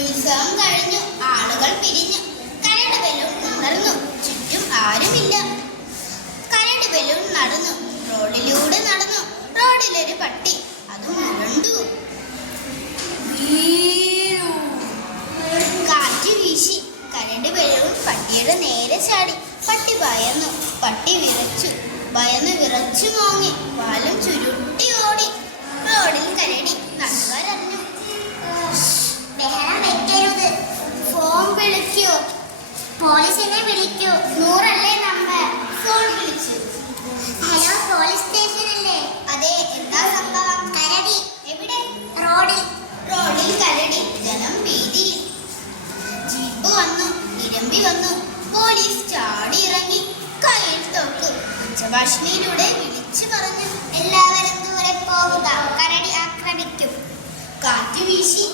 ഉത്സവം കഴിഞ്ഞു, ആളുകൾ പിരിഞ്ഞു. കരട് ബലൂൺ ഉണർന്നു, ചുറ്റും ആരുമില്ല. കരട് ബലൂൺ നടന്നു, റോഡിലൂടെ നടന്നു. റോഡിലൊരു പട്ടി, അത് മുരണ്ടു. കാറ്റ് വീശി, കരട് ബലൂൺ പട്ടിയുടെ നേരെ ചാടി. പട്ടി ഭയന്നു, പട്ടി വിറച്ചു, ഭയന്ന് വിറച്ചു മോങ്ങി, വാലും ചുരുട്ടി ഓടി. റോഡിൽ കരടി, നാട്ടുകാരറിഞ്ഞു. ബഹളം വെക്കരുത്, ഫോൺ വിളിക്കൂ, പോലീസിനെ വിളിക്കൂ. 100 അല്ലേ നമ്പർ? ഫോൺ വിളിച്ചു. ഹലോ, പോലീസ് സ്റ്റേഷൻ അല്ലേ? അതെ, എന്താ സംഭവം? കരടി എവിടെ? റോഡിൽ. റോഡിൽ കരടി, ജനം ഭീതിയിൽ. ജീപ്പ് വന്നു, ഇരമ്പി വന്നു. പോലീസ് ചാടി ഇറങ്ങി, കയ്യിൽ തോക്ക്. ഉച്ചഭാഷണിയിലൂടെ വിളിച്ചു പറഞ്ഞു, എല്ലാവരും ദൂരെ പോവുക, കരടി ആക്രമിക്കും. കാറ്റ് വീശി,